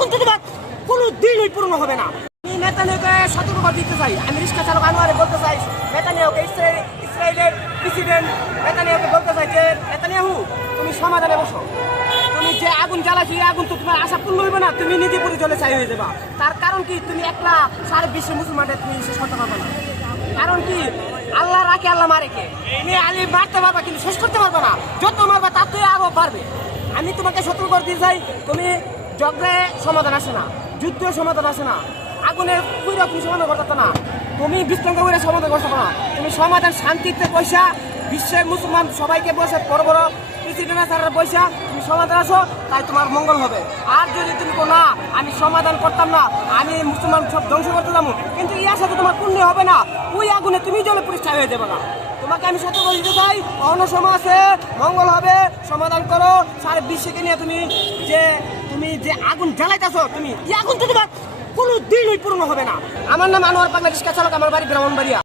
আগুন তো তোমার কোনো দিনই পূর্ণ হবে না। আমি নেতানিয়াহুকে সতর্ক দিতে চাই, আমি রিক্সা চালক আনোয়ারে বলতে চাই, নেতানিয়াহুকে ইসরায়েলের প্রেসিডেন্ট নেতানিয়াহুকে বলতে চাই যে নেতানিয়াহু তুমি সমাধানে বসো। তুমি যে আগুন জ্বালাচ্ছি এই আগুন তো তোমার আশা পূর্ণ হইবে না, তুমি নিজে পরে জলে ছাই হয়ে যাবা। তার কারণ কি, তুমি একলা সারা বিশ্বের মুসলমানদের তুমি শেষ করতে পারবে না। কারণ কি, আল্লাহ রাখে আল্লাহ মারে কে। তুমি আলী মারতে পারবা কিন্তু শেষ করতে পারবে না, যত মারবা তার তো আরো বাড়বে। আমি তোমাকে সতর্ক করে দিতে চাই, তুমি ঝগড়ে সমাধান আসে না, যুদ্ধে সমাধান আসে না, আগুনের পুরো তুমি সমাধান করতে না, তুমি বিশৃঙ্খ করে সমাধান করতে না। তুমি সমাধান শান্তিতে পয়সা বিশ্বের মুসলমান সবাইকে বসে বড় বড় প্রেসিডেন্ট স্যারের পয়সা তুমি সমাধান আসো, তাই তোমার মঙ্গল হবে। আর যদি তুমি না আমি সমাধান করতাম না, আমি মুসলমান সব ধ্বংস করতে যাবো, কিন্তু ইয়ার সাথে তোমার পুণ্য হবে না, ওই আগুনে তুমি জলে পরিষ্কার হয়ে যাবে না। তোমাকে আমি সতর্ক দিতে চাই, অন্য সময় আছে, মঙ্গল হবে, সমাধান করো। সারা বিশ্বকে নিয়ে তুমি যে আগুন জ্বালাইতেছো, তুমি এই আগুন তো তোমার কোনো দিনই পূর্ণ হবে না। আমার নাম আনোয়ার, বাংলাদেশ রিক্সা চালক, আমার বাড়ি ব্রাহ্মণবাড়িয়া।